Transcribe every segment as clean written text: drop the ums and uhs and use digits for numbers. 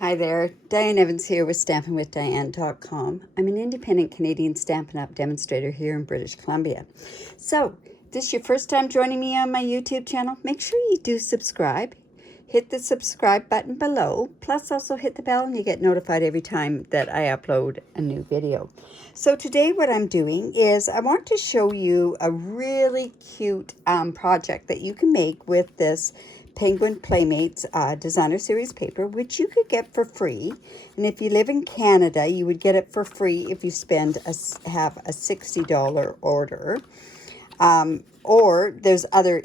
Hi there, Diane Evans here with stampingwithdiane.com. I'm an independent Canadian Stampin' Up demonstrator here in British Columbia. So, if this is your first time joining me on my YouTube channel, make sure you do subscribe. Hit the subscribe button below, plus also hit the bell and you get notified every time that I upload a new video. So today what I'm doing is I want to show you a really cute project that you can make with this Penguin Playmates designer series paper, which you could get for free. And if you live in Canada, you would get it for free if you have a $60 order. Or there's other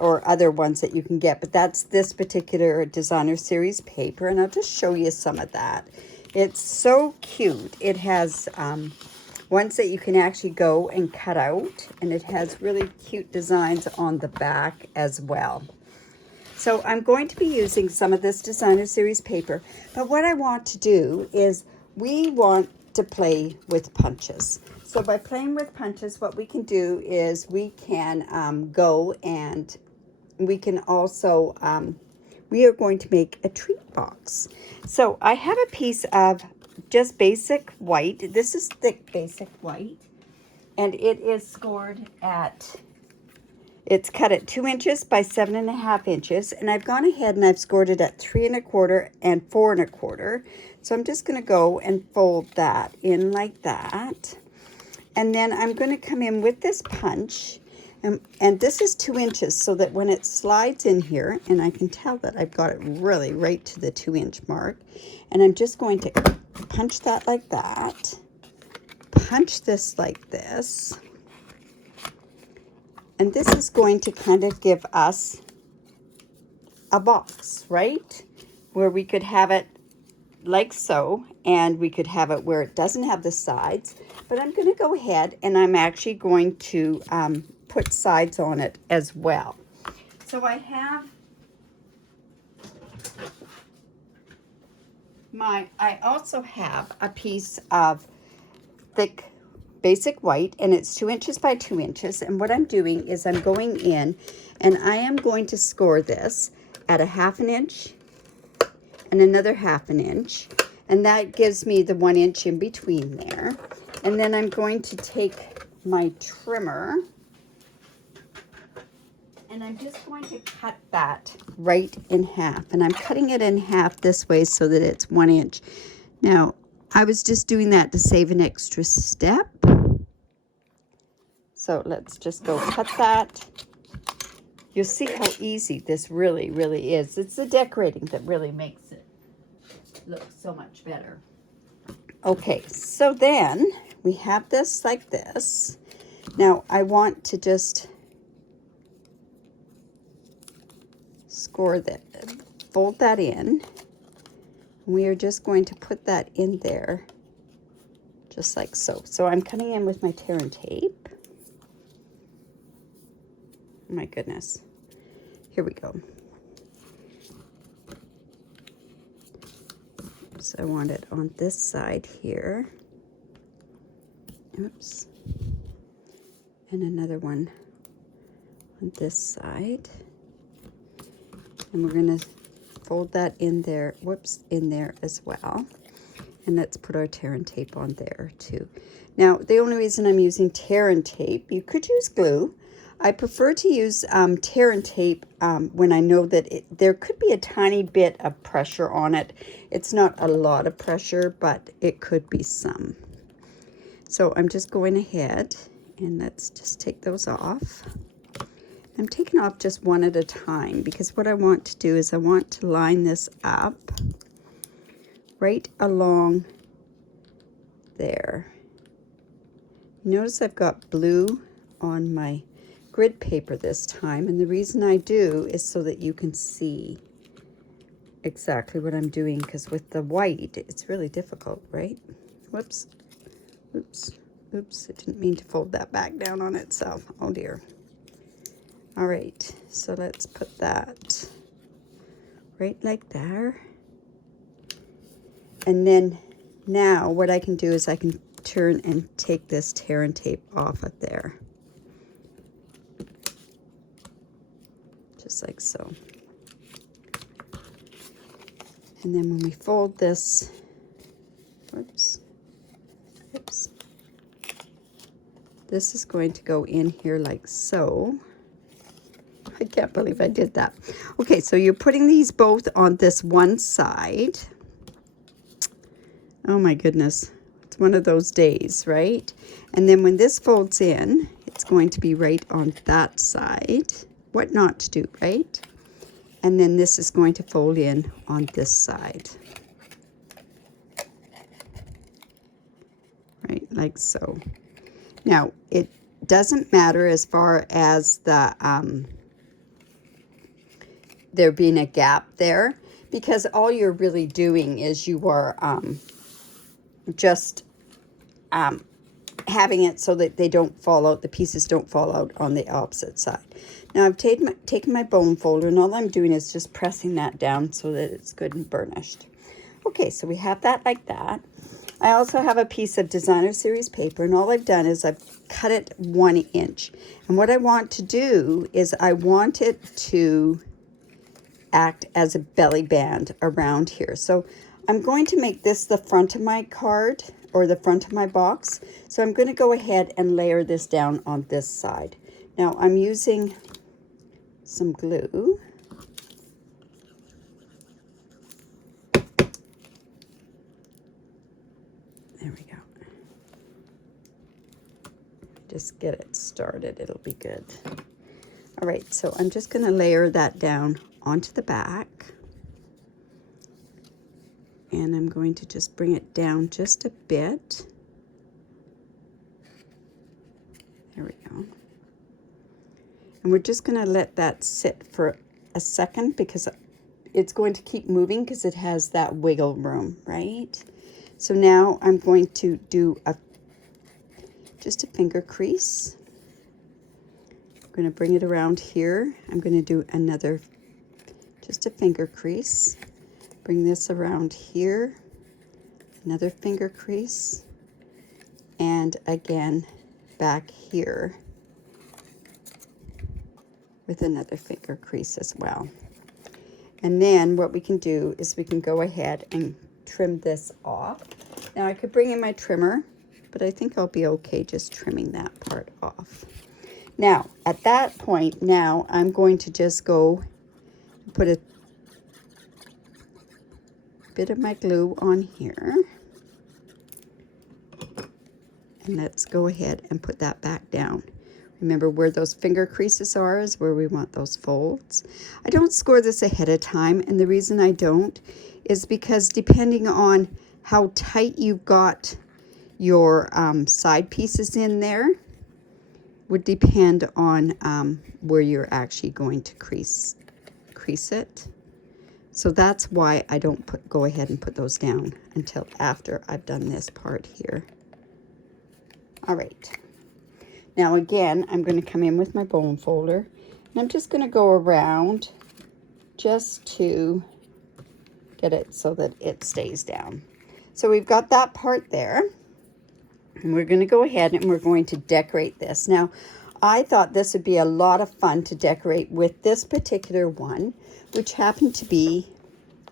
other ones that you can get, but that's this particular designer series paper, and I'll just show you some of that. It's so cute. It has ones that you can actually go and cut out, and it has really cute designs on the back as well. So I'm going to be using some of this designer series paper, but what I want to do is we want to play with punches. So by playing with punches, what we can do is we can go and we can also, we are going to make a treat box. So I have a piece of just basic white. This is thick basic white, and it is scored at, it's cut at 2 inches by 7.5 inches, and I've gone ahead and I've scored it at 3 1/4 and 4 1/4. So I'm just going to go and fold that in like that. And then I'm going to come in with this punch, and this is 2 inches, so that when it slides in here, and I can tell that I've got it really right to the 2-inch mark, and I'm just going to punch that like that, punch this like this, and this is going to kind of give us a box, right? Where we could have it like so, and we could have it where it doesn't have the sides, but I'm going to go ahead and I'm actually going to put sides on it as well. So I also have a piece of thick basic white, and it's 2 inches by 2 inches, and what I'm doing is I'm going in and I am going to score this at a 1/2 inch and another 1/2 inch, and that gives me the 1 inch in between there. And then I'm going to take my trimmer and I'm just going to cut that right in half, and I'm cutting it in half this way so that it's 1 inch. Now I was just doing that to save an extra step, so let's just go cut that. You'll see how easy this really is. It's the decorating that really makes it look so much better. Okay, so then we have this like this. Now I want to just score that, fold that in. We are just going to put that in there just like so. So I'm cutting in with my tear and tape. Oh my goodness. Here we go. So I want it on this side here. Oops. And another one on this side. And we're going to fold that in there, in there as well. And let's put our tear and tape on there too. Now, the only reason I'm using tear and tape, you could use glue. I prefer to use tear and tape when I know that there could be a tiny bit of pressure on it. It's not a lot of pressure, but it could be some. So I'm just going ahead and let's just take those off. I'm taking off just one at a time, because what I want to do is I want to line this up right along there. Notice I've got blue on my grid paper this time, and the reason I do is so that you can see exactly what I'm doing, because with the white it's really difficult, right? Whoops, oops, oops, I didn't mean to fold that back down on itself. Oh dear. All right, so let's put that right like there. And then now what I can do is I can turn and take this tear and tape off of there. Just like so. And then when we fold this, whoops, this is going to go in here like so. I can't believe I did that. Okay, so you're putting these both on this one side. Oh my goodness, it's one of those days, right? And then when this folds in, it's going to be right on that side. What not to do, right? And then this is going to fold in on this side. Right, like so. Now, it doesn't matter as far as the there being a gap there, because all you're really doing is you are just having it so that they don't fall out, the pieces don't fall out on the opposite side. Now I've taken my bone folder, and all I'm doing is just pressing that down so that it's good and burnished. Okay, so we have that like that. I also have a piece of designer series paper, and all I've done is I've cut it 1 inch. And what I want to do is I want it to act as a belly band around here. So I'm going to make this the front of my card, or the front of my box. So I'm going to go ahead and layer this down on this side. Now I'm using some glue. There we go. Just get it started, it'll be good. All right, so I'm just going to layer that down onto the back. And I'm going to just bring it down just a bit. There we go. And we're just going to let that sit for a second, because it's going to keep moving because it has that wiggle room, right? So now I'm going to do just a finger crease. I'm going to bring it around here. I'm going to do just a finger crease. Bring this around here, another finger crease, and again back here with another finger crease as well. And then what we can do is we can go ahead and trim this off. Now I could bring in my trimmer, but I think I'll be okay just trimming that part off. Now at that point, now I'm going to just go put a bit of my glue on here, and let's go ahead and put that back down. Remember, where those finger creases are is where we want those folds. I don't score this ahead of time, and the reason I don't is because depending on how tight you've got your side pieces in there would depend on where you're actually going to crease it. So that's why I don't go ahead and put those down until after I've done this part here. All right. Now again, I'm going to come in with my bone folder, and I'm just going to go around just to get it so that it stays down. So we've got that part there, and we're going to go ahead and we're going to decorate this. Now, I thought this would be a lot of fun to decorate with this particular one, which happened to be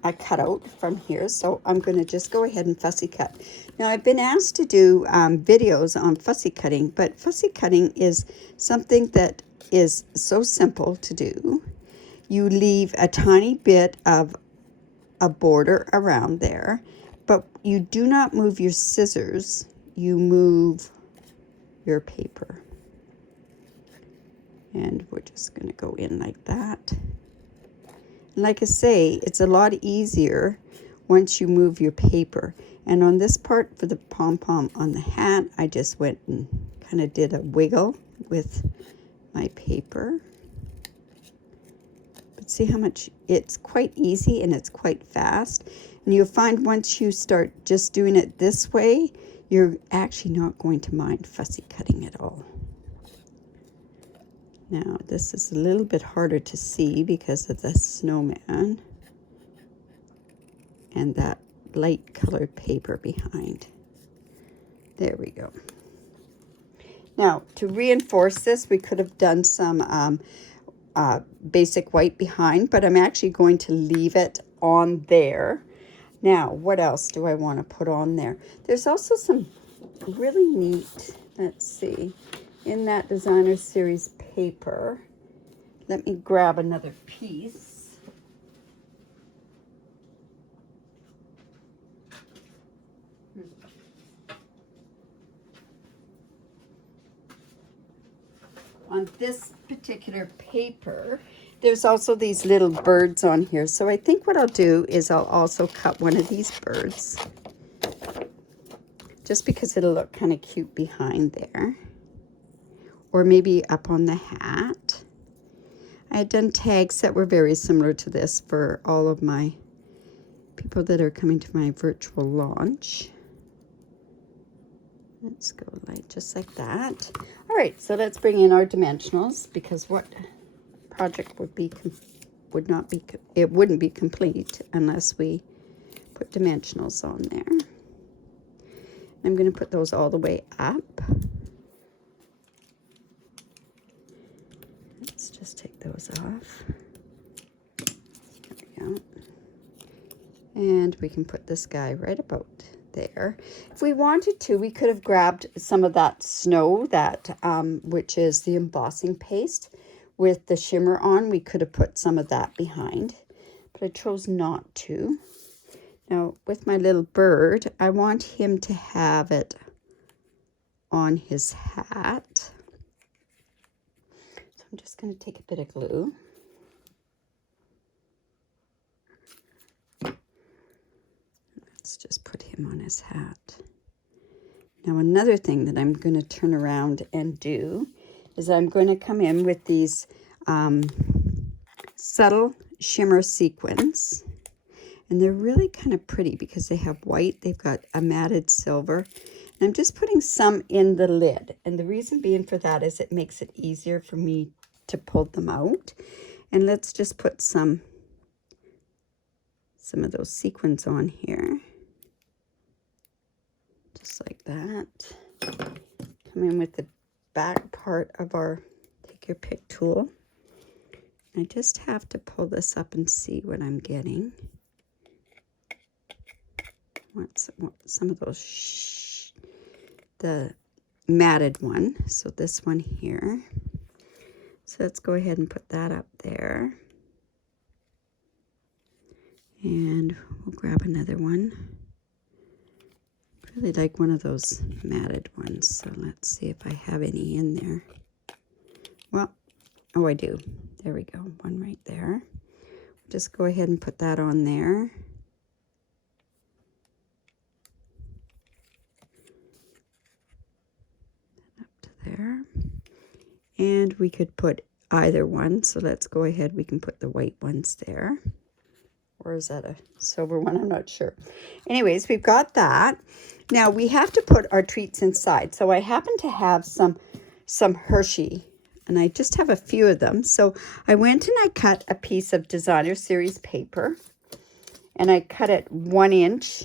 a cutout from here. So I'm going to just go ahead and fussy cut. Now I've been asked to do videos on fussy cutting, but fussy cutting is something that is so simple to do. You leave a tiny bit of a border around there, but you do not move your scissors, you move your paper. And we're just going to go in like that. Like I say, it's a lot easier once you move your paper. And on this part for the pom-pom on the hat, I just went and kind of did a wiggle with my paper. But see how much, it's quite easy and it's quite fast. And you'll find once you start just doing it this way, you're actually not going to mind fussy cutting at all. Now, this is a little bit harder to see because of the snowman and that light colored paper behind. There we go. Now, to reinforce this, we could have done some basic white behind, but I'm actually going to leave it on there Now, what else do I want to put on there? There's also some really neat, let's see, in that designer series paper. Let me grab another piece. On this particular paper, there's also these little birds on here. So I think what I'll do is I'll also cut one of these birds, just because it'll look kind of cute behind there. Or maybe up on the hat. I had done tags that were very similar to this for all of my people that are coming to my virtual launch. Let's go just like that. All right, so let's bring in our dimensionals, because what project wouldn't be complete unless we put dimensionals on there. I'm going to put those all the way up. Let's just take those off. There we go. And we can put this guy right about there. If we wanted to, we could have grabbed some of that snow, that which is the embossing paste with the shimmer on. We could have put some of that behind, but I chose not to. Now, with my little bird, I want him to have it on his hat. So I'm just going to take a bit of glue. Let's just put him on his hat. Now, another thing that I'm going to turn around and do is I'm going to come in with these subtle shimmer sequins. And they're really kind of pretty because they have white, they've got a matted silver. And I'm just putting some in the lid. And the reason being for that is it makes it easier for me to pull them out. And let's just put some of those sequins on here. Just like that. Come in with the back part of our take your pick tool. I just have to pull this up and see what I'm getting. Want some of those, the matted one. So this one here. So let's go ahead and put that up there. And we'll grab another one. Really like one of those matted ones. So let's see if I have any in there. Well, oh, I do. There we go. One right there. Just go ahead and put that on there. There, and we could put either one, so let's go ahead, we can put the white ones there, or is that a silver one? I'm not sure. Anyways, we've got that. Now we have to put our treats inside, so I happen to have some Hershey, and I just have a few of them. So I went and I cut a piece of designer series paper, and I cut it 1 inch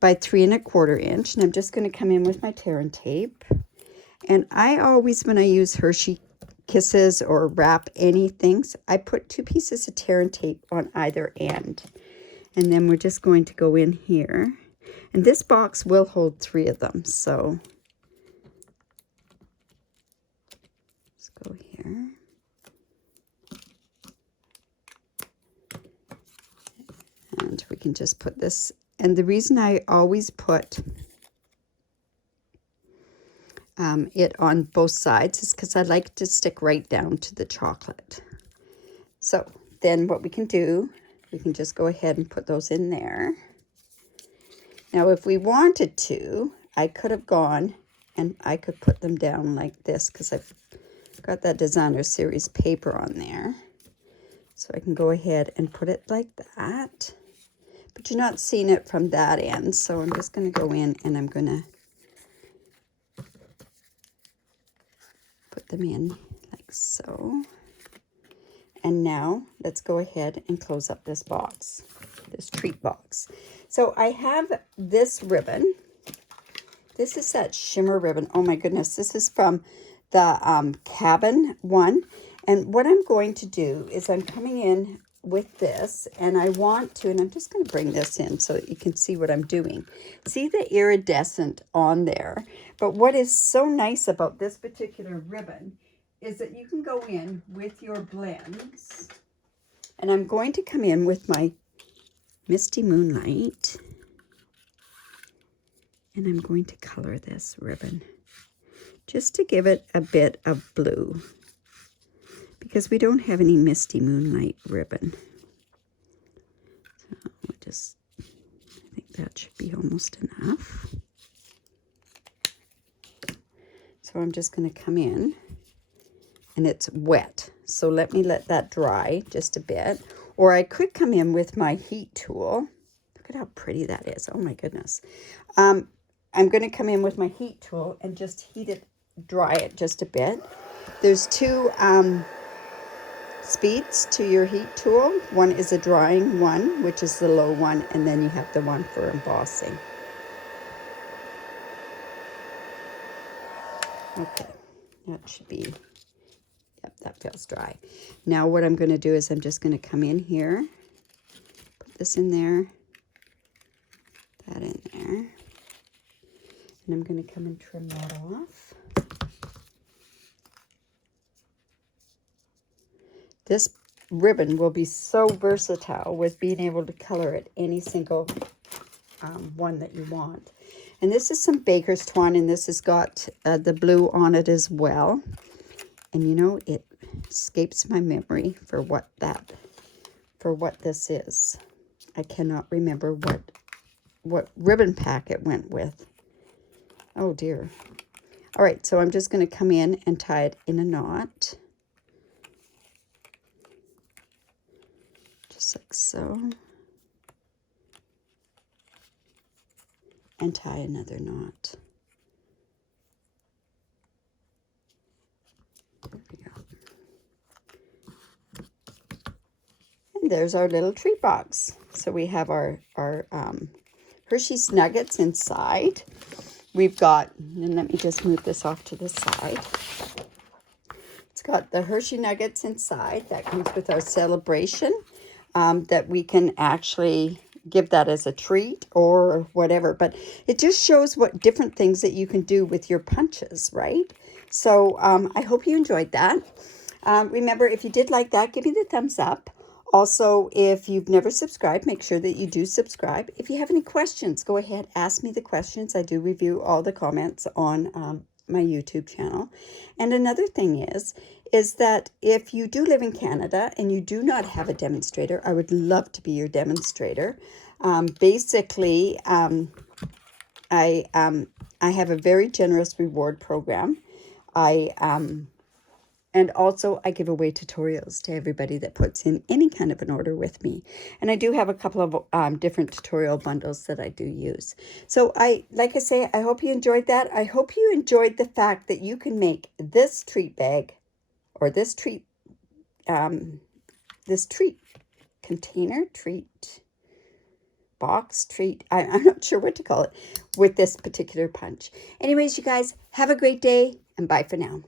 by 3 1/4 inch, and I'm just going to come in with my tear and tape. And I always, when I use Hershey Kisses or wrap anything, I put 2 pieces of tear and tape on either end. And then we're just going to go in here. And this box will hold 3 of them. So let's go here. And we can just put this. And the reason I always put it on both sides is because I like to stick right down to the chocolate. So then what we can do, we can just go ahead and put those in there. Now if we wanted to, I could have gone and I could put them down like this, because I've got that designer series paper on there. So I can go ahead and put it like that. But you're not seeing it from that end, so I'm just going to go in and I'm going to put them in like so. And now let's go ahead and close up this box, this treat box. So I have this ribbon. This is that shimmer ribbon. Oh my goodness, this is from the cabin one. And what I'm going to do is I'm coming in with this, and I want to, and I'm just going to bring this in so that you can see what I'm doing. See the iridescent on there, but what is so nice about this particular ribbon is that you can go in with your blends, and I'm going to come in with my Misty Moonlight, and I'm going to color this ribbon just to give it a bit of blue, because we don't have any Misty Moonlight ribbon. So we'll just, I think that should be almost enough. So I'm just going to come in, and it's wet, so let that dry just a bit. Or I could come in with my heat tool. Look at how pretty that is. Oh my goodness. I'm going to come in with my heat tool and just dry it just a bit. There's two speeds to your heat tool. One is a drying one, which is the low one, and then you have the one for embossing. Okay, that should be, yep, that feels dry. Now what I'm going to do is I'm just going to come in here, put this in there, that in there, and I'm going to come and trim that off. This ribbon will be so versatile with being able to color it any single one that you want. And this is some Baker's Twine, and this has got the blue on it as well. And you know, it escapes my memory for what this is. I cannot remember what ribbon pack it went with. Oh dear. All right, so I'm just going to come in and tie it in a knot. Just like so. And tie another knot. There we go. And there's our little treat box. So we have our Hershey's Nuggets inside. We've got, and let me just move this off to the side. It's got the Hershey Nuggets inside. That comes with our celebration, that we can actually give that as a treat or whatever. But it just shows what different things that you can do with your punches, right? So I hope you enjoyed that. Remember, if you did like that, give me the thumbs up. Also, if you've never subscribed, make sure that you do subscribe. If you have any questions, go ahead, ask me the questions. I do review all the comments on my YouTube channel. And another thing is that if you do live in Canada and you do not have a demonstrator, I would love to be your demonstrator. Basically, I have a very generous reward program. And also I give away tutorials to everybody that puts in any kind of an order with me. And I do have a couple of different tutorial bundles that I do use. So like I say, I hope you enjoyed that. I hope you enjoyed the fact that you can make this treat bag, or this treat container, treat box, treat, I'm not sure what to call it, with this particular punch. Anyways, you guys, have a great day, and bye for now.